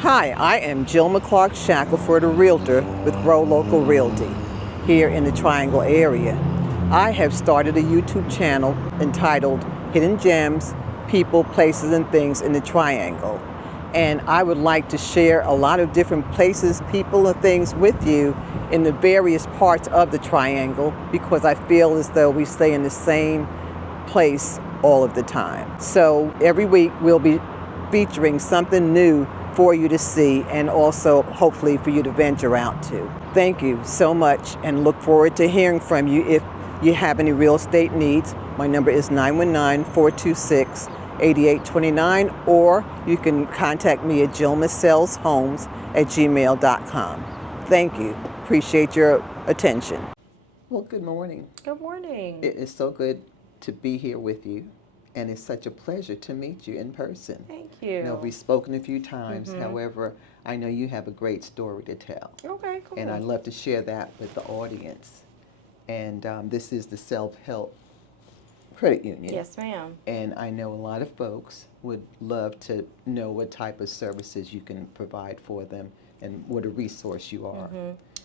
Hi, I am Jilma Shackleford, a realtor with Grow Local Realty here in the Triangle area. I have started a YouTube channel entitled Hidden Gems, People, Places, and Things in the Triangle. And I would like to share a lot of different places, people, and things with you in the various parts of the Triangle because I feel as though we stay in the same place all of the time. So every week we'll be featuring something new for you to see and also hopefully for you to venture out to. Thank you so much and look forward to hearing from you if you have any real estate needs. My number is 919-426-8829 or you can contact me at jilmasellshomes@gmail.com. Thank you. Appreciate your attention. Well, good morning. Good morning. It is so good to be here with you, and it's such a pleasure to meet you in person. Thank you. Now, we've spoken a few times, however, I know you have a great story to tell. Okay, cool. And I'd love to share that with the audience. And this is the Self-Help Credit Union. Yes, ma'am. And I know a lot of folks would love to know what type of services you can provide for them and what a resource you are.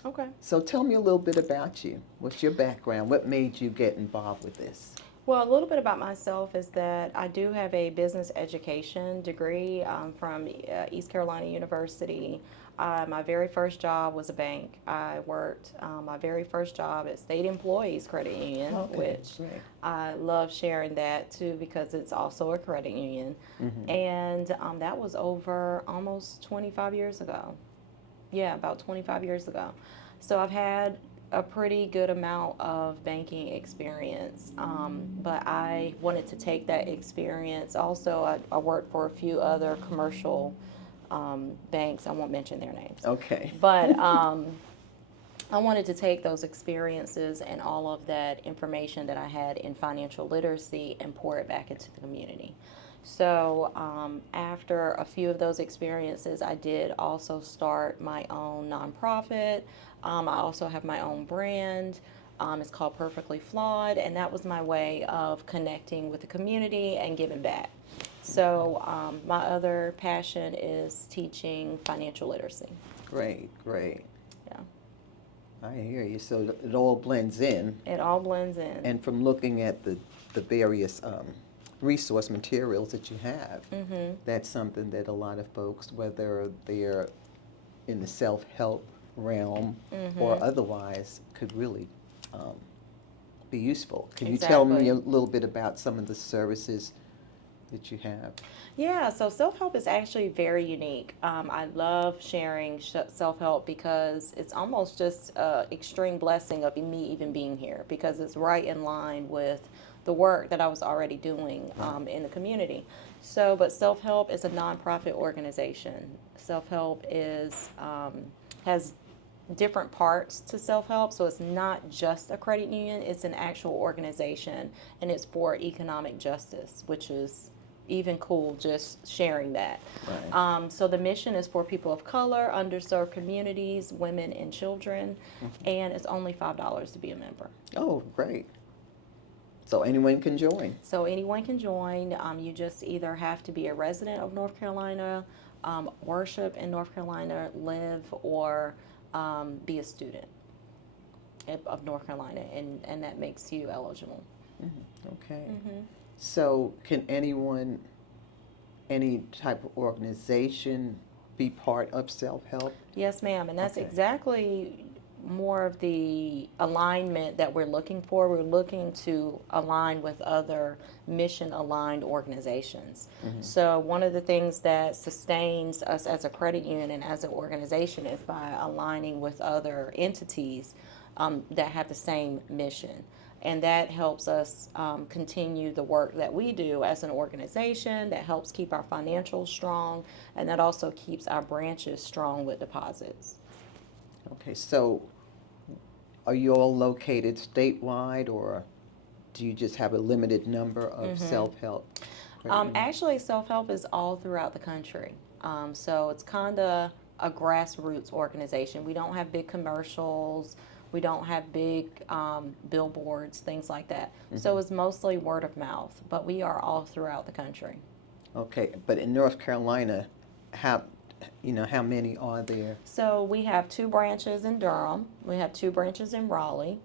Okay. So tell me a little bit about you. What's your background? What made you get involved with this? Well, a little bit about myself is that I do have a business education degree from East Carolina University. My very first job was a bank. I worked my very first job at State Employees Credit Union, which great. I love sharing that too because it's also a credit union. And that was over almost 25 years ago. Yeah, about 25 years ago. So I've had a pretty good amount of banking experience, but I wanted to take that experience. Also, I worked for a few other commercial banks. I won't mention their names. Okay. But I wanted to take those experiences and all of that information that I had in financial literacy and pour it back into the community. So after a few of those experiences, I did also start my own nonprofit. I also have my own brand. It's called Perfectly Flawed, and that was my way of connecting with the community and giving back. So my other passion is teaching financial literacy. Great, great. Yeah. I hear you. So it all blends in. It all blends in. And from looking at the various resource materials that you have, that's something that a lot of folks, whether they're in the self-help realm or otherwise, could really be useful. Can you tell me a little bit about some of the services that you have? Yeah, so self-help is actually very unique. I love sharing self-help because it's almost just an extreme blessing of me even being here because it's right in line with the work that I was already doing in the community. So, but self-help is a nonprofit organization. Self-help is has different parts to self-help, so it's not just a credit union, it's an actual organization, and it's for economic justice, which is even cool just sharing that. Right. So the mission is for people of color, underserved communities, women and children, and it's only $5 to be a member. Oh, great. So anyone can join? So anyone can join. You just either have to be a resident of North Carolina, worship in North Carolina, live, or be a student of North Carolina, and that makes you eligible. Okay. So can anyone, any type of organization be part of self-help? Yes, ma'am, and that's exactly more of the alignment that we're looking for. We're looking to align with other mission-aligned organizations. So one of the things that sustains us as a credit union and as an organization is by aligning with other entities that have the same mission. And that helps us continue the work that we do as an organization, that helps keep our financials strong, and that also keeps our branches strong with deposits. Okay, so are you all located statewide, or do you just have a limited number of self-help? Actually, self-help is all throughout the country. So it's kind of a grassroots organization. We don't have big commercials. We don't have big billboards, things like that. So it's mostly word of mouth, but we are all throughout the country. Okay, but in North Carolina, how how many are there? So we have 2 branches in Durham, we have 2 branches in Raleigh,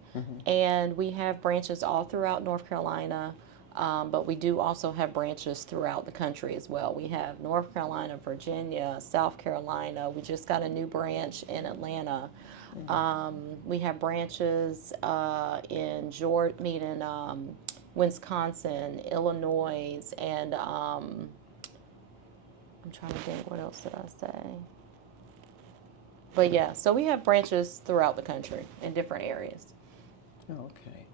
and we have branches all throughout North Carolina, but we do also have branches throughout the country as well. We have North Carolina, Virginia, South Carolina. We just got a new branch in Atlanta. We have branches in Wisconsin, Illinois, and I'm trying to think, what else did I say? But yeah, so we have branches throughout the country in different areas. Okay.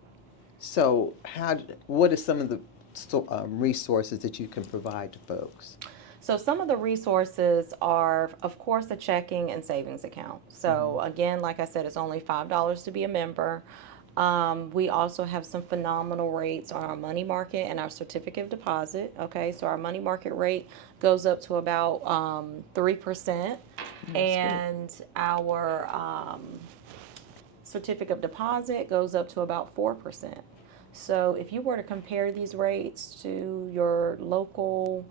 So what are some of the resources that you can provide to folks? So some of the resources are, of course, a checking and savings account. So again, like I said, it's only $5 to be a member. We also have some phenomenal rates on our money market and our certificate of deposit. Okay, so our money market rate goes up to about 3%, and our certificate of deposit goes up to about 4%. So if you were to compare these rates to your local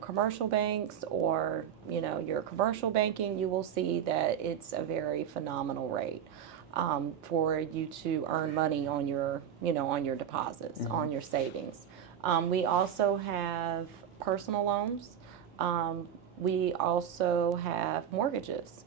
commercial banks or your commercial banking, you will see that it's a very phenomenal rate for you to earn money on your on your deposits, on your savings. We also have personal loans. We also have mortgages.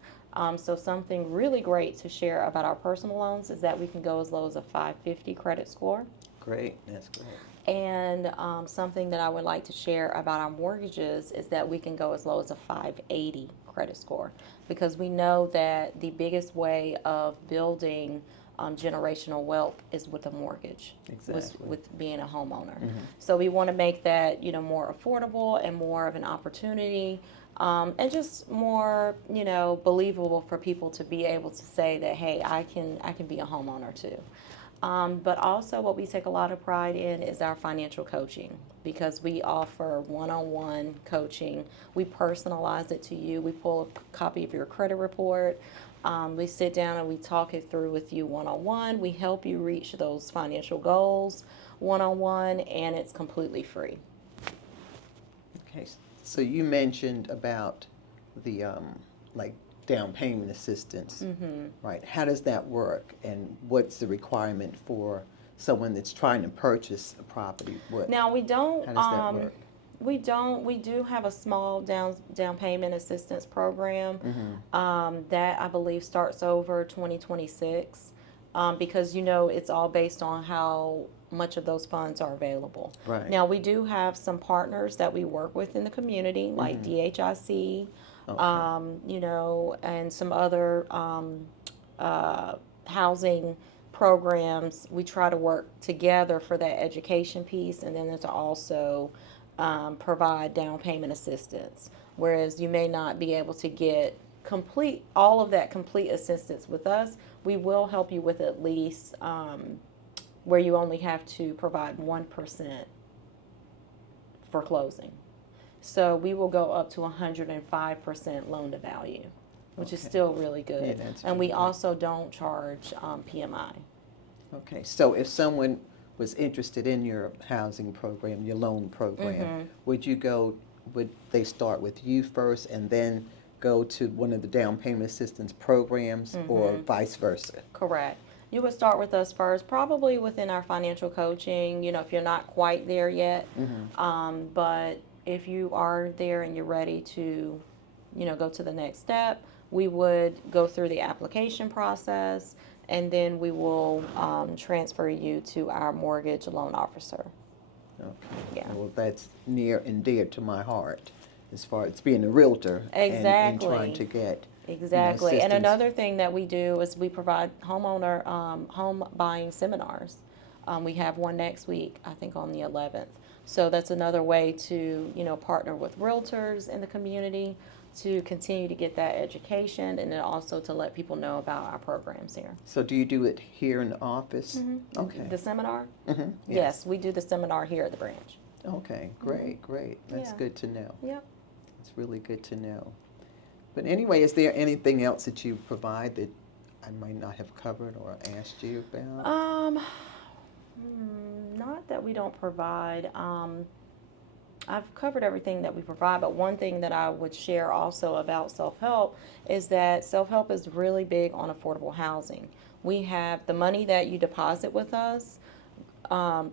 So something really great to share about our personal loans is that we can go as low as a 550 credit score. Great, that's great. And something that I would like to share about our mortgages is that we can go as low as a 580 credit score, because we know that the biggest way of building generational wealth is with a mortgage, with being a homeowner. So we want to make that more affordable and more of an opportunity, and just more believable for people to be able to say that, hey, I can be a homeowner too. But also what we take a lot of pride in is our financial coaching, because we offer one-on-one coaching. We personalize it to you. We pull a copy of your credit report. We sit down and we talk it through with you one-on-one. We help you reach those financial goals one-on-one, and it's completely free. Okay, so you mentioned about the down payment assistance, right? How does that work, and what's the requirement for someone that's trying to purchase a property? Now we don't. How does that work? We don't. We do have a small down payment assistance program that I believe starts over 2026, because it's all based on how much of those funds are available. Right. Now we do have some partners that we work with in the community, like DHIC. And some other housing programs. We try to work together for that education piece, and then there's also provide down payment assistance. Whereas you may not be able to get all of that complete assistance with us, we will help you with at least where you only have to provide 1% for closing. So we will go up to 105% loan to value, which is still really good. Yeah, that's and we good. also don't charge PMI. Okay, so if someone was interested in your housing program, your loan program, would they start with you first and then go to one of the down payment assistance programs, or vice versa? Correct. You would start with us first, probably within our financial coaching, if you're not quite there yet. But if you are there and you're ready to, go to the next step, we would go through the application process, and then we will transfer you to our mortgage loan officer. Okay. Yeah. Well, that's near and dear to my heart, as far as being a realtor and trying to get Exactly. And assistance. another thing that we do is we provide home buying seminars. We have one next week, I think on the 11th. So that's another way to, partner with realtors in the community to continue to get that education, and then also to let people know about our programs here. So do you do it here in the office? Okay. The seminar? Yes. We do the seminar here at the branch. Okay, great. That's good to know. Yep. It's really good to know. But anyway, is there anything else that you provide that I might not have covered or asked you about? Not that we don't provide. I've covered everything that we provide, but one thing that I would share also about self-help is that self-help is really big on affordable housing. We have the money that you deposit with us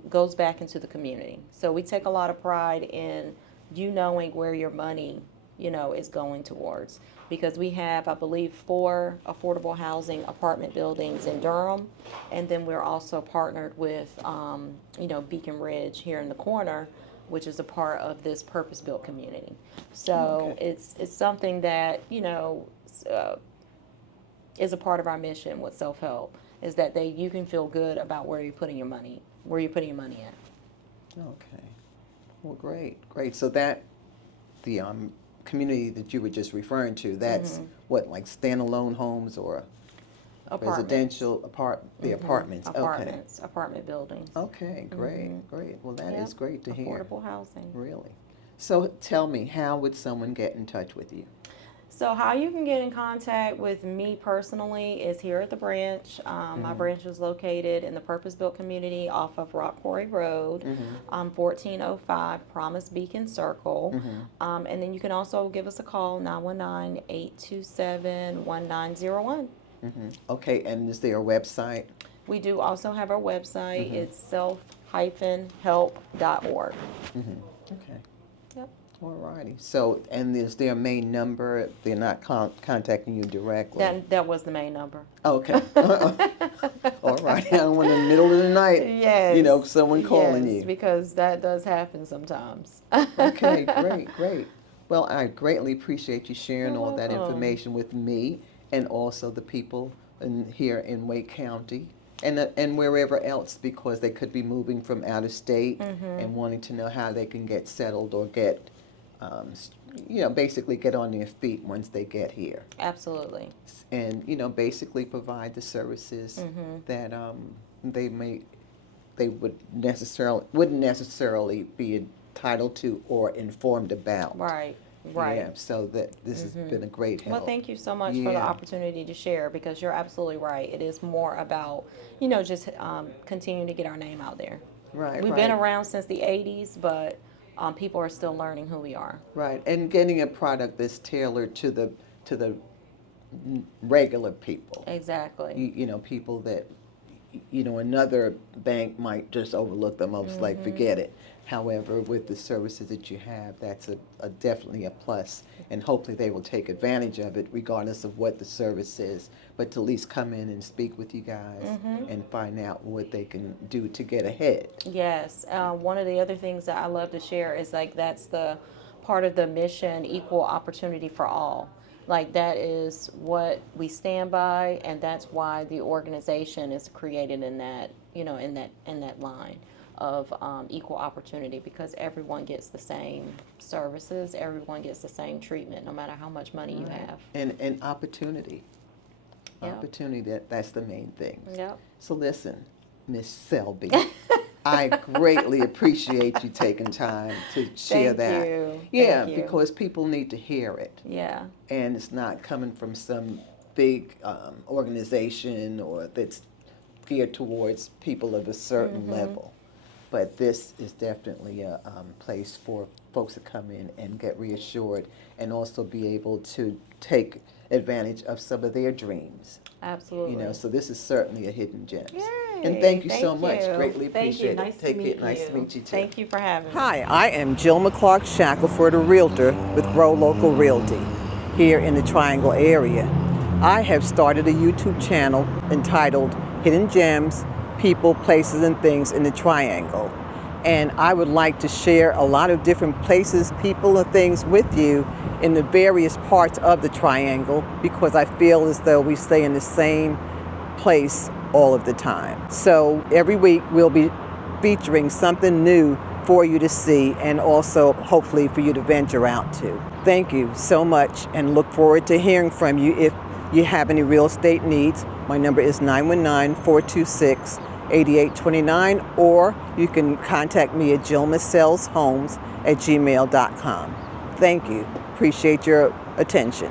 goes back into the community. So we take a lot of pride in you knowing where your money, is going towards. Because we have, I believe, 4 affordable housing apartment buildings in Durham, and then we're also partnered with, Beacon Ridge here in the corner, which is a part of this purpose-built community. So Okay. it's something that is a part of our mission with self-help, is that you can feel good about where you're putting your money at. Okay. Well, great. So that the community that you were just referring to, that's what, like standalone homes or Apartments. residential apartments? Apartments, apartment buildings. Okay, great. Well, that is Yep. great to hear. Affordable housing. Really. So tell me, how would someone get in touch with you? So how you can get in contact with me personally is here at the branch. My branch is located in the purpose-built community off of Rock Quarry Road, 1405 Promise Beacon Circle. And then you can also give us a call, 919-827-1901. Okay, and is there a website? We do also have our website. It's self-help.org. Okay. Yep. All righty. So, and is there a main number? They're not contacting you directly? That was the main number. Okay. All right. I don't want in the middle of the night, Yes. someone calling Yes, you. because that does happen sometimes. Okay, great. Well, I greatly appreciate you sharing You're all that welcome. information with me and also the people here in Wake County and wherever else, because they could be moving from out of state and wanting to know how they can get settled or get, basically get on their feet once they get here. Absolutely. And, basically provide the services that they wouldn't necessarily be entitled to or informed about. Right. Yeah, so that this has been a great help. Well, thank you so much for the opportunity to share, because you're absolutely right. It is more about, just continuing to get our name out there. Right. We've been around since the 80s, but people are still learning who we are. Right, and getting a product that's tailored to the regular people. Exactly. People that, another bank might just overlook them, almost like forget it. However, with the services that you have, that's definitely a plus, and hopefully they will take advantage of it regardless of what the service is, but to at least come in and speak with you guys and find out what they can do to get ahead. Yes. One of the other things that I love to share is that's the part of the mission, equal opportunity for all. That is what we stand by, and that's why the organization is created in that, in that line of equal opportunity, because everyone gets the same services, everyone gets the same treatment, no matter how much money you have. And opportunity. Yep. Opportunity, that's the main thing. Yep. So listen, Miss Selby, I greatly appreciate you taking time to share Thank that. you. Yeah, Thank you. because people need to hear it. Yeah. And it's not coming from some big organization or that's geared towards people of a certain level. But this is definitely a place for folks to come in and get reassured and also be able to take advantage of some of their dreams. Absolutely. So this is certainly a hidden gem. Yay. And thank you so Thank much. you. Greatly appreciate it. Nice to Take meet it. Nice you. to meet you too. Thank you for having me. Hi, I am Jilma Shackleford, a realtor with Grow Local Realty here in the Triangle area. I have started a YouTube channel entitled Hidden Gems, People, Places, and Things in the Triangle. And I would like to share a lot of different places, people, and things with you in the various parts of the Triangle, because I feel as though we stay in the same place all of the time. So every week we'll be featuring something new for you to see, and also hopefully for you to venture out to. Thank you so much, and look forward to hearing from you if you have any real estate needs. My number is 919-426-8829, or you can contact me at jilmasellshomes@gmail.com. Thank you. Appreciate your attention.